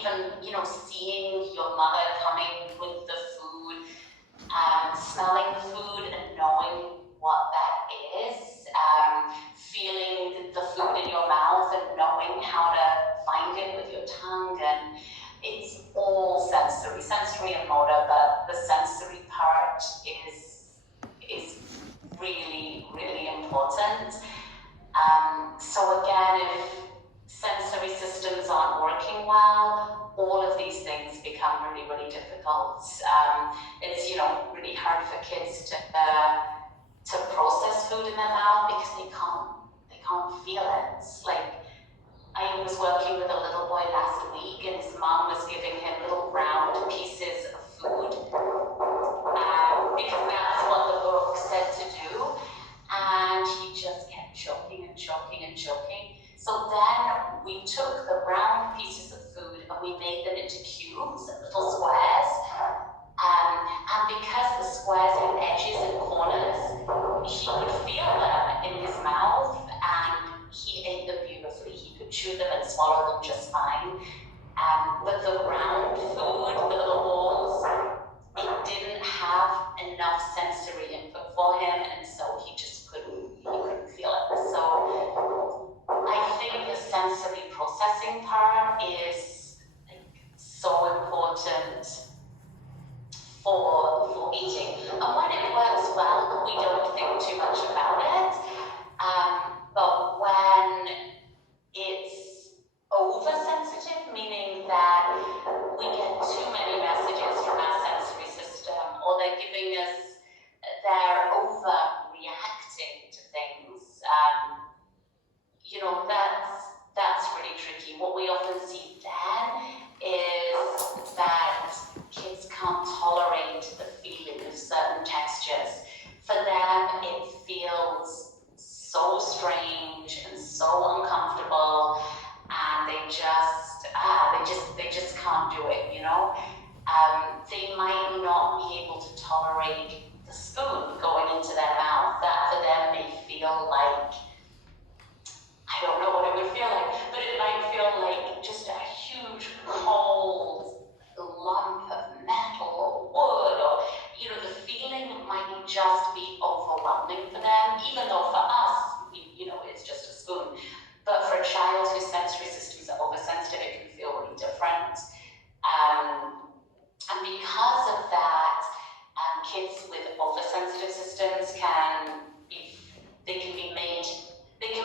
Even, seeing your mother coming with the food, smelling the food and knowing what that is, feeling the food in your mouth and knowing how to find it with your tongue, and it's all sensory and motor, but the sensory part is really, really important. So again, if sensory systems aren't working well, all of these things become really, really difficult. It's really hard for kids to process food in their mouth because they can't feel it. I was working with a little boy last week, and his mom was giving him little round pieces of food because that's what the book said to do, and he just kept choking and choking and choking. So then we took the round pieces of food and we made them into cubes, little squares, and because the squares had edges and corners, he could feel them in his mouth, and he ate them beautifully. He could chew them and swallow them just fine. But the round food, the little balls, it didn't have enough sensory input for him, and so he couldn't feel it. So I think the sensory processing part is like so important for eating. And when it works well, we don't think too much about it. But when it's oversensitive, meaning that we get too many messages from our sensory system, or they're giving us, they're overreacting to things, that's really tricky. What we often see then is that kids can't tolerate the feeling of certain textures. For them, it feels so strange and so uncomfortable, and they just can't do it, They might not be able to tolerate the spoon going into their mouth. That for them may feel like, I don't know what it would feel like, but it might feel like just a huge cold lump of metal or wood, or the feeling might just be overwhelming for them, even though for us, it's just a spoon. But for a child whose sensory systems are oversensitive, it can feel really different. And because of that, kids with oversensitive systems can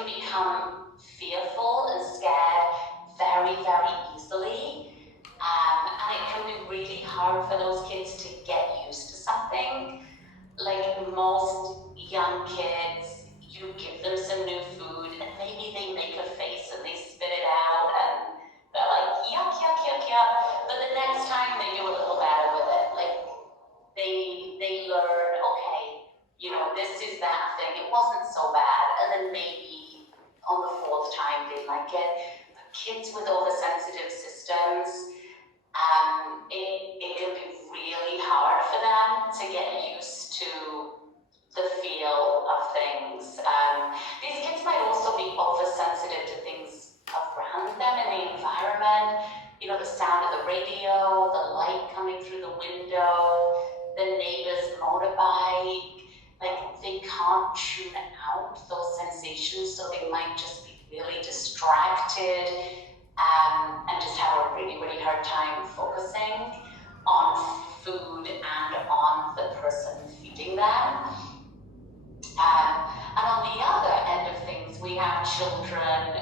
become fearful and scared very, very easily. And it can be really hard for those kids to get used to something. Like most young kids, you give them some new food and maybe they make a face and they spit it out and they're like, yuck, yuck, yuck, yuck. But the next time they do a little better with it. Like they learn, okay, this is that thing. It wasn't so bad. And then maybe on the fourth time they like it. But kids with oversensitive systems, it can be really hard for them to get used to the feel of things. These kids might also be oversensitive to things around them in the environment. The sound of the radio, the light coming through the window, the neighbor's motorbike. Like, they can't tune out those sensations, so they might just be really distracted and just have a really, really hard time focusing on food and on the person feeding them. And on the other end of things, we have children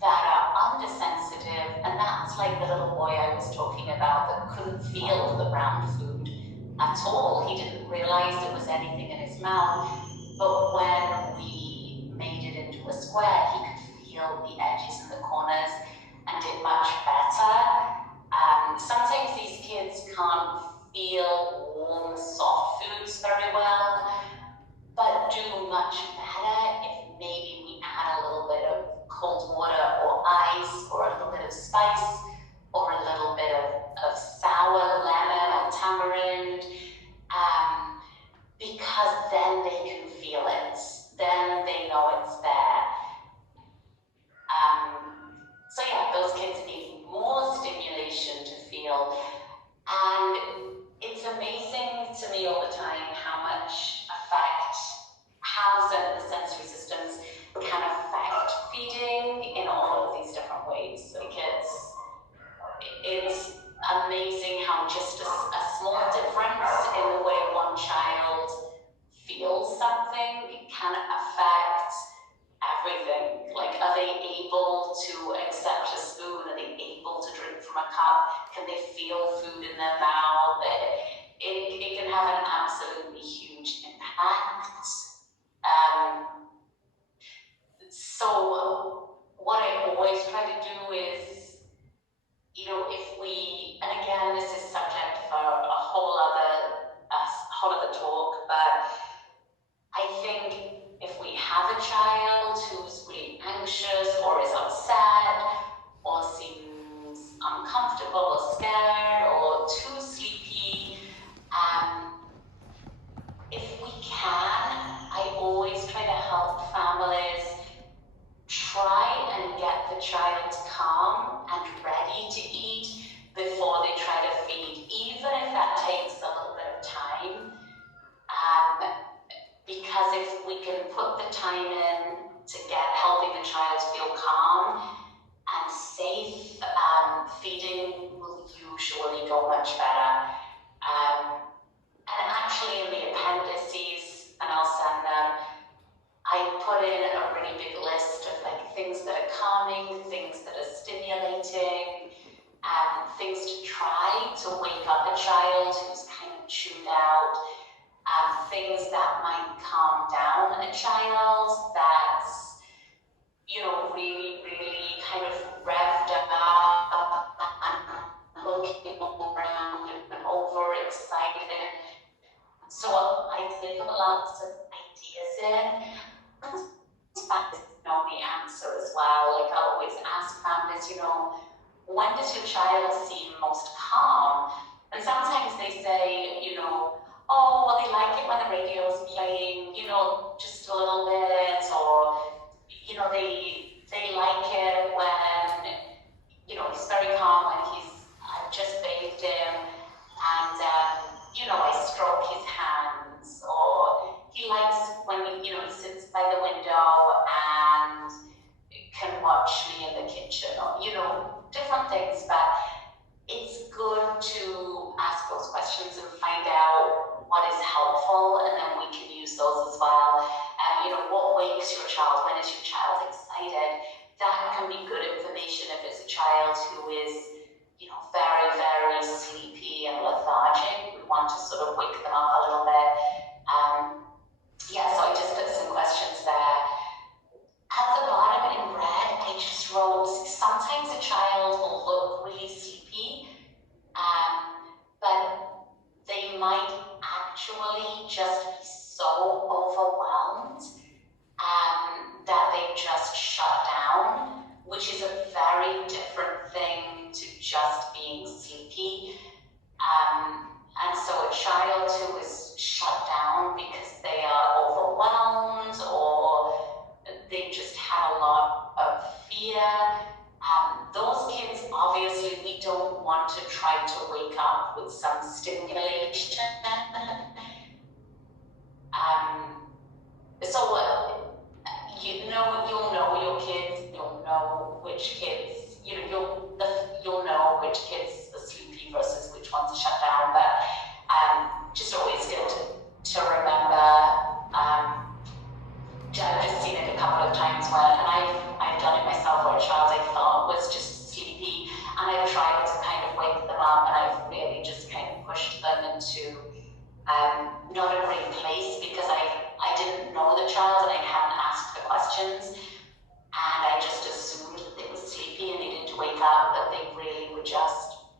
that are undersensitive, and that's like the little boy I was talking about that couldn't feel the brown food at all. He didn't realize there was anything in his mouth, but when we made it into a square, he could feel the edges and the corners and did much better. Sometimes these kids can't feel warm, soft foods very well, but do much better if maybe we add a little bit of cold water or ice or a little bit of spice or a little bit of sour lemon or tamarind, because then they can feel it, then they know it's there. So yeah, those kids need more stimulation to feel, and it's amazing to me all the time how the sensory systems can affect feeding in all of these different ways. Like it's amazing how just a small difference in the way one child feels something can affect everything. Like, are they able to accept a spoon? Are they able to drink from a cup? Can they feel food in their mouth? It can have an absolutely huge impact. So what I always try to do is, if we, and again, this is subject for a whole other talk, but I think if we have a child who's really anxious or is upset or seems uncomfortable or scared or too sleepy, if we can, I always try to help families try and and get the child calm and ready to eat before they try to feed, even if that takes a little bit of time. Because if we can put the time in to helping the child feel calm and safe, feeding will usually go much better. And actually in the appendices, and I'll send them, I put in a really big list of like things that are calming, things that are stimulating, things to try to wake up a child who's kind of chewed out, things that might calm down a child that's, you know, really, really kind of revved up and looking around and overexcited. So I did put lots of ideas in. Families know the answer as well. Like I always ask families, you know, when does your child seem most calm? And sometimes they say, you know, oh, well, they like it when the radio's playing, you know, just a little bit, or, you know, they like it when, you know, he's very calm when I've just bathed him, and, you know, I stroke his hands, or he likes when, you know, he sits by the window and can watch me in the kitchen, or, you know, different things, but it's good to ask those questions and find out what is helpful, and then we can use those as well. You know, what wakes your child? When is your child excited? That can be good information if it's a child who is, you know, very, very sleepy and lethargic. We want to sort of wake them up a little bit. Yeah, so I just put some questions there. At the bottom in red, I just wrote, sometimes a child will look really sleepy, but they might actually just be so overwhelmed that they just shut down, which is a very different thing to just being sleepy. And so a child who is shut down because they are overwhelmed or they just had a lot of fear, those kids, obviously, we don't want to try to wake up with some stimulation. You'll know your kids, you'll know which kids, you'll know which kids are sleepy versus which ones are shut down, but just always good to remember. I've just seen it a couple of times and I've done it myself, where a child I thought was just sleepy, and I've tried to kind of wake them up, and I've really just kind of pushed them into not a great place, because I didn't know the child and I hadn't asked the questions, and I just assumed that they were sleepy and needed to wake up, but they really were just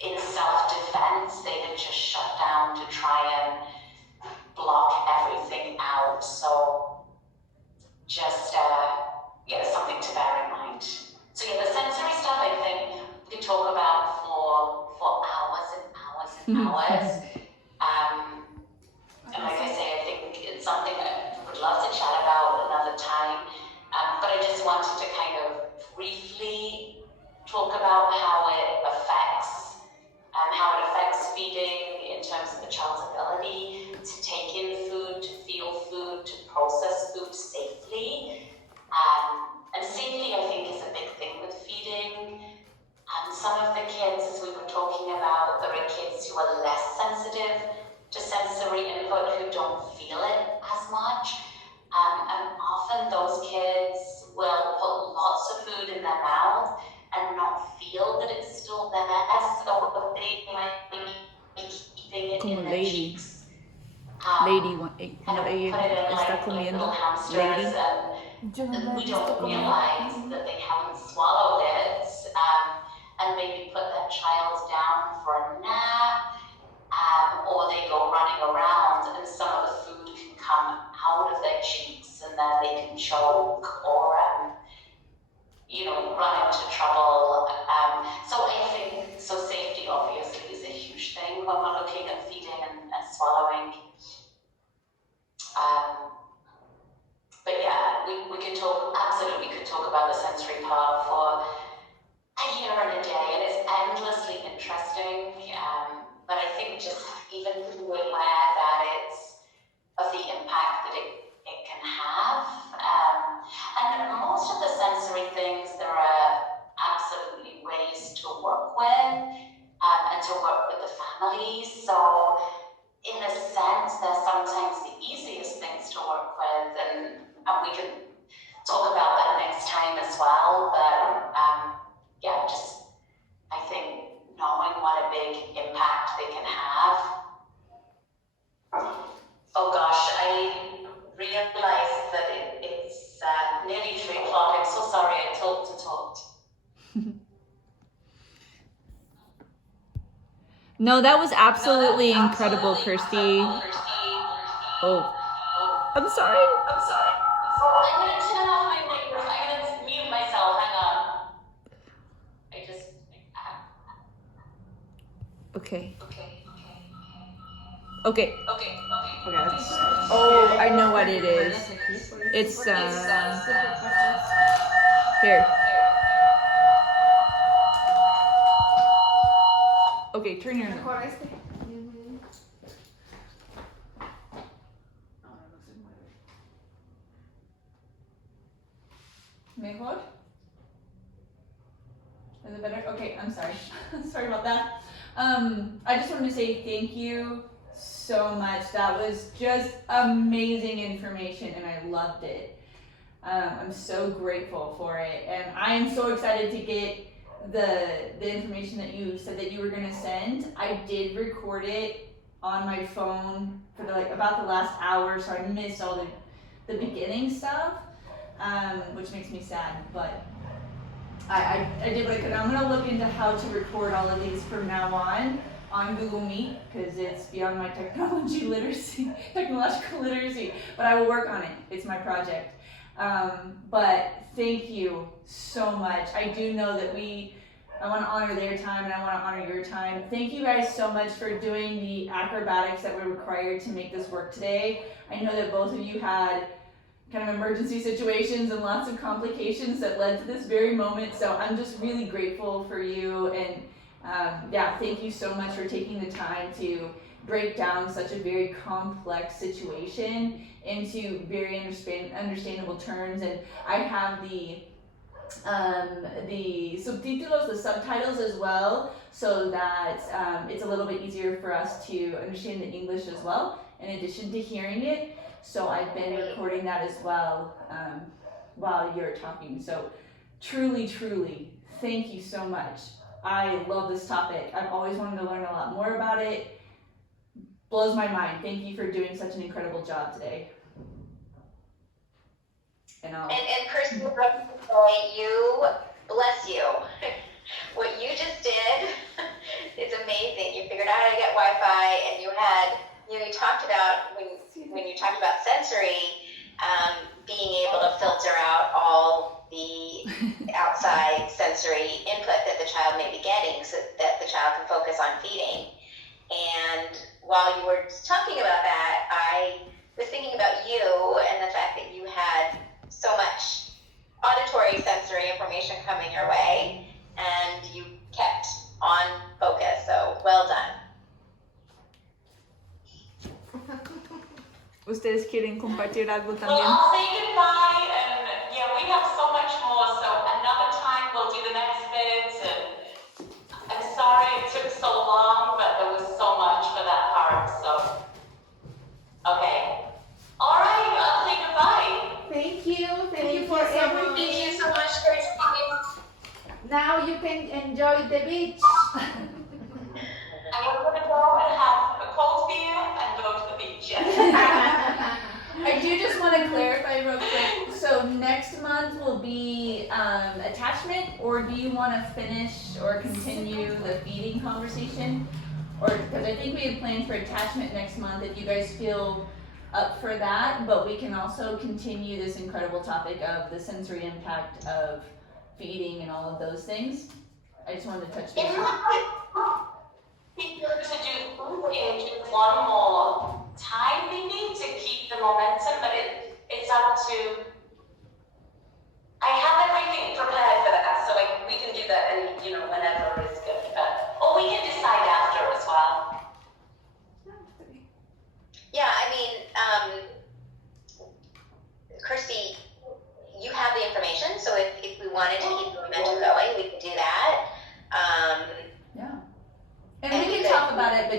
in self-defense. They had just shut down to try and block everything out. So just something to bear in mind. So yeah, the sensory stuff, I think we could talk about for hours and hours and hours. And like I say, I think it's something I would love to chat about another time. But I just wanted to kind of briefly talk about how it affects feeding in terms of the child's ability to take in food, to feel food, to process food safely. And safety, I think, is a big thing with feeding. Some of the kids, as we were talking about, there are kids who are less sensitive to sensory input, who don't feel it as much. And often those kids will put lots of food in their mouth and not feel that it's still there, so they might be keeping it in their cheeks. Cuando ella está comiendo, lady. We don't realize that they haven't swallowed it, and maybe put that child down for a nap, or they go running around and some of the food can come out of their cheeks and then they can choke or run into trouble. So I think safety obviously is a huge thing when we're looking at feeding and swallowing. But yeah, we could talk about the sensory part about for a year and a day, and it's endlessly interesting. But I think just even being aware that it's of the impact that it can have. And most of the sensory things, there are absolutely ways to work with, and to work with the families. So in a sense, they're sometimes the easiest things to work with, and we can talk about that next time as well. But yeah, just I think knowing what a big impact they can have. Oh gosh, I realized that it's nearly 3 o'clock. I'm so sorry I talked and talked. No, that was absolutely incredible, Kirsty. Oh, I'm sorry. I'm gonna turn off my microphone. I'm gonna mute myself. Hang on. Okay. Oh, I know what it is. It's here. Okay, turn your. Mejor este. Mejor? Is it better? Okay, I'm sorry. Sorry about that. I just wanted to say thank you so much. That was just amazing information and I loved it. I'm so grateful for it, and I am so excited to get the information that you said that you were gonna send. I did record it on my phone for about the last hour, so I missed all the beginning stuff, which makes me sad, but I did what I could. I'm gonna look into how to record all of these from now on Google Meet, because it's beyond my technological literacy, but I will work on it. It's my project. But thank you so much. I do know that I want to honor their time and I want to honor your time. Thank you guys so much for doing the acrobatics that were required to make this work today. I know that both of you had kind of emergency situations and lots of complications that led to this very moment. So I'm just really grateful for you, and yeah, thank you so much for taking the time to break down such a very complex situation into very understandable terms. And I have the subtitles, the subtitles as well, so that it's a little bit easier for us to understand the English as well, in addition to hearing it. So I've been recording that as well while you're talking. So truly, thank you so much. I love this topic. I've always wanted to learn a lot more about it. Blows my mind. Thank you for doing such an incredible job today. And Kirsty, you, bless you. What you just did, it's amazing. You figured out how to get Wi-Fi, and you talked about, when you talked about sensory, being able to filter out all the outside sensory input that the child may be getting so that the child can focus on feeding. And while you were talking about that, I was thinking about you and the fact that you had so much auditory sensory information coming your way, and you kept on focus, so well done. ¿Ustedes quieren compartir algo Well, también? I'll say goodbye, and yeah, we have so much more, so another time we'll do the next bit, and I'm sorry it took so long, but there was so much for that part, so, okay. All right, I'll say goodbye. Thank you for everything. Thank you so much, Kirsty. Now you can enjoy the beach. And we're gonna go and have a cold beer and go to the beach. I do just want to clarify real quick. So next month will be attachment, or do you want to finish or continue the feeding conversation? Or because I think we had planned for attachment next month, if you guys feel up for that, but we can also continue this incredible topic of the sensory impact of feeding and all of those things. I just wanted to touch base. It might be good to do in just one more time maybe to keep the momentum, but it's up to, I have everything prepared for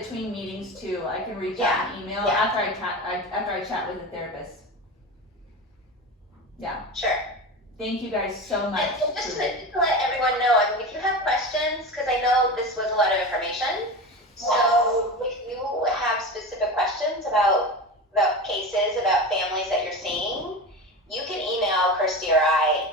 between meetings too. I can reach Yeah, out and email yeah. after I chat with the therapist. Yeah. Sure. Thank you guys so much. And just to let everyone know, I mean, if you have questions, because I know this was a lot of information, so if you have specific questions about cases, about families that you're seeing, you can email Kirsty or I